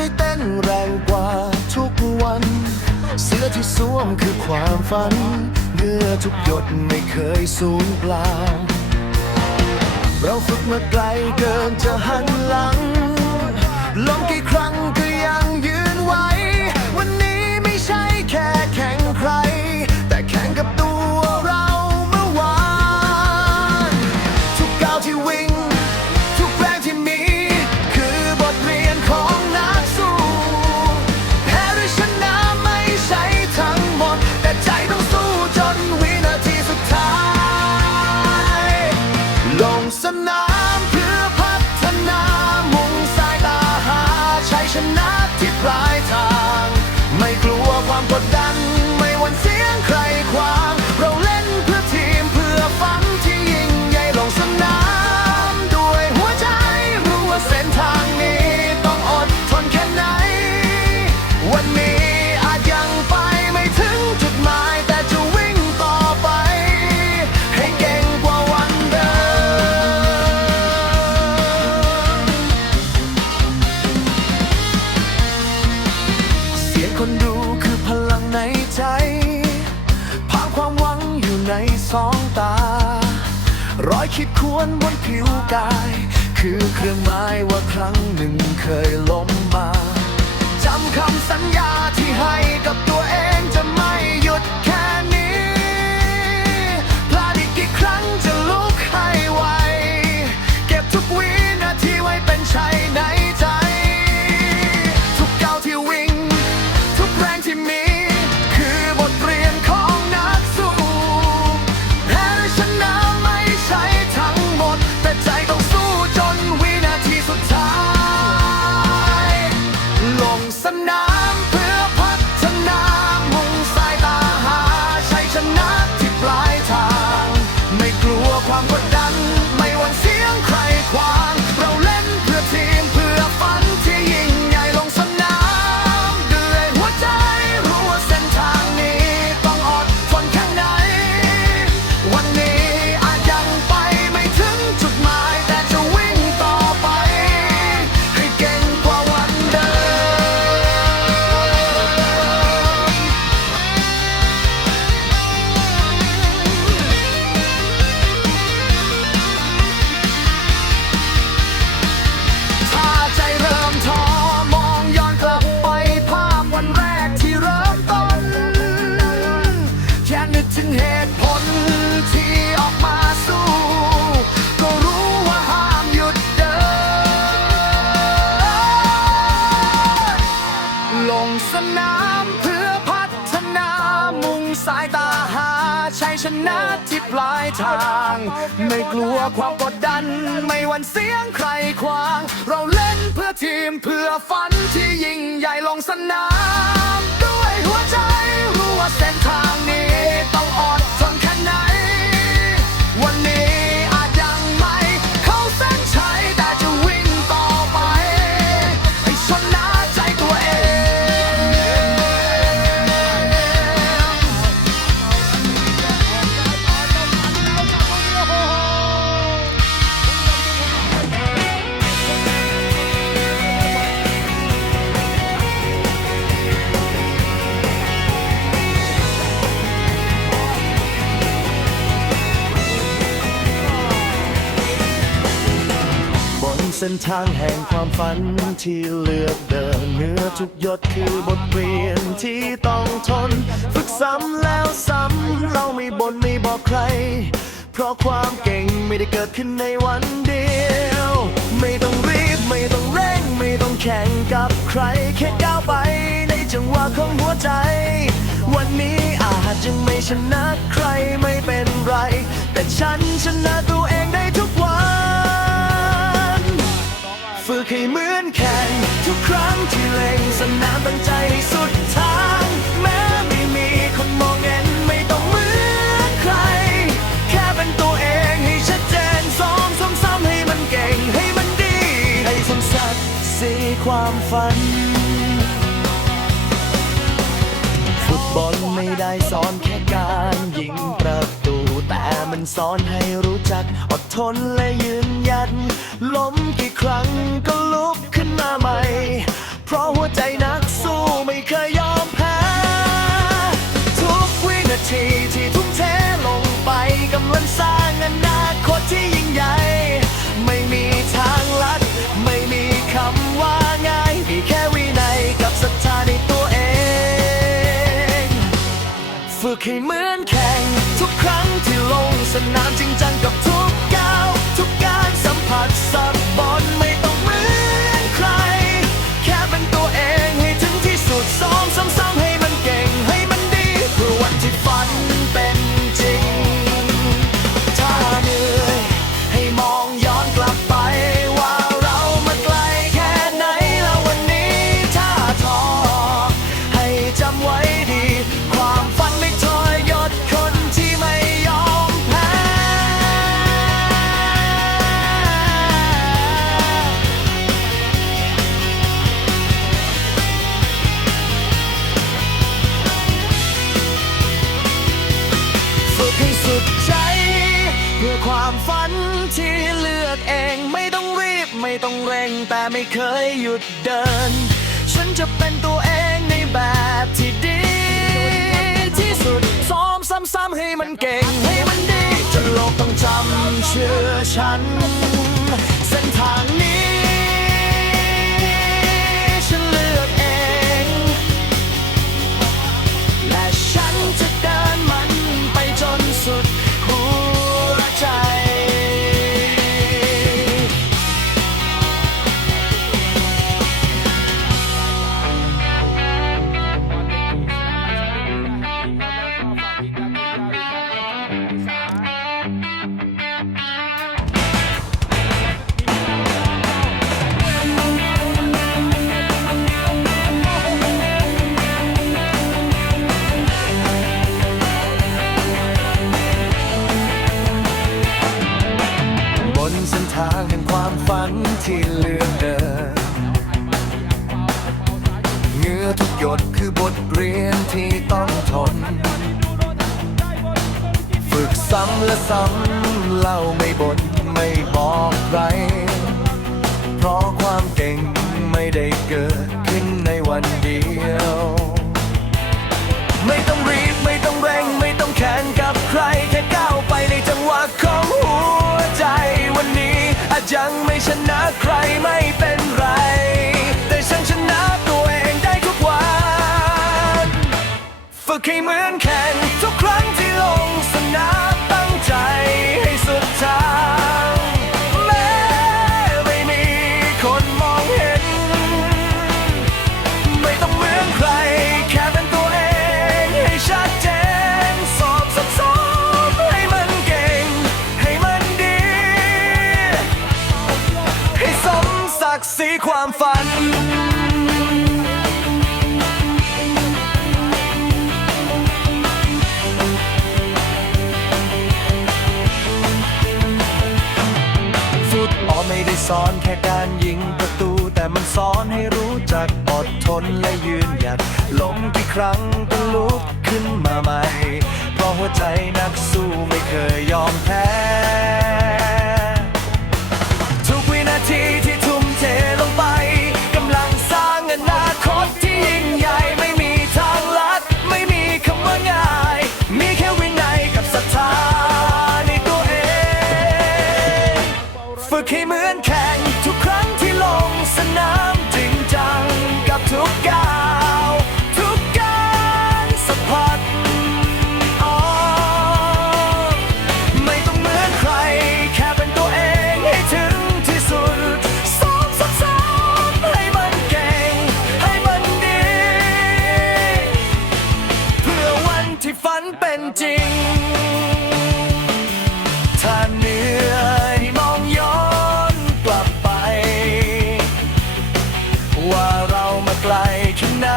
ใจเต้นแรงกว่าทุกวัน เสื้อที่สวมคือความฝันเงื่อทุกหยดไม่เคยสูญเปล่า เราฝึกมาไกลเกินจะหันหลังล้มกี่ครั้ง ล สองตา รอยขีดข่วนบนผิวกาย คือเครื่องหมายว่าครั้งหนึ่งเคยล้มมาจำคำสัญญาที่ให้กับ นะที่ปลายทาง ไม่กลัวความกดดัน ไม่หวั่นเสียงใครขวาง เราเล่นเพื่อทีมเพื่อฝันที่ยิ่งใหญ่ลงสนาม ด้วยหัวใจรู้ว่าเส้นทางนี้ต้องอดทนแค่ไหน เส้นทางแห่งความฝันที่เลือกเดินเนื้อทุกยดคือบทเรียนที่ต้องทน ฝึกซ้ำแล้วซ้ำ เราไม่บ่นไม่บอกใคร เพราะความเก่งไม่ได้เกิดขึ้นในวันเดียว ไม่ต้องรีบไม่ต้องเร่ง ไม่ต้องแข่งกับใคร แค่ก้าวไปในจังหวะของหัวใจ วันนี้อาจจะไม่ชนะใครไม่เป็นไร แต่ฉันชนะตัวเองได้ทุกวัน กให้เหมือนแข่งทุกครั้งที่เล่งสนามตั้งใจให้สุดทาง แม้ไม่มีคนมองเห็นไม่ต้องเหมือนใคร แค่เป็นตัวเองให้ชัดเจนซ้อมซ้ำๆให้มันเก่งให้มันดี ให้สมศักดิ์ศรีความฝัน ฟุตบอลไม่ได้สอนแค่การยิงประตูแต่มันสอนให้รู้จักอดทนและยืน ล้มกี่ครั้งก็ลุกขึ้นมาใหม่ เพราะหัวใจนักสู้ไม่เคยยอมแพ้ ทุกวินาทีที่ทุ่มเทลงไปกำลังสร้างอนาคตที่ยิ่งใหญ่ ไม่มีทางลัด ไม่มีคำว่าง่าย มีแค่วินัยกับศรัทธาในตัวเอง ฝึกให้เหมือนแข่งทุกครั้งที่ลงสนามจริงจังกับทุ กา ไม่เคยหยุดเดิน ฉันจะเป็นตัวเองในแบบที่ดี ที่สุดซ้อมซ้ำๆให้มันเก่งให้มันดีจนโลกต้องจำเชื่อฉัน เส้นทางนี้ ที่เลือกเดินเงื่อทุกหยดคือบทเรียนที่ต้องทน ฝึกซ้ำและซ้ำเล่าไม่บนไม่บอกใคร เพราะความเก่งไม่ได้เกิดขึ้นในวันเดียว ฝึกให้เหมือนแข่งทุกครั้งที่ลงสนามตั้งใจให้สุดทางแม้ไม่มีคนมองเห็น ไม่ต้องเหมือนใคร แค่เป็นตัวเองให้ชัดเจนสอบสับสอบให้มันเก่ง ให้มันดี ให้สมศักดิ์ศรีความฝัน สอนแค่การยิงประตู แต่มันสอนให้รู้จักอดทนและยืนหยัดล้มกี่ครั้งก็ลุกขึ้นมาใหม่ เพราะหัวใจนักสู้ไม่เคยยอมแพ้ ว่าเรามาไกลแค่ไหน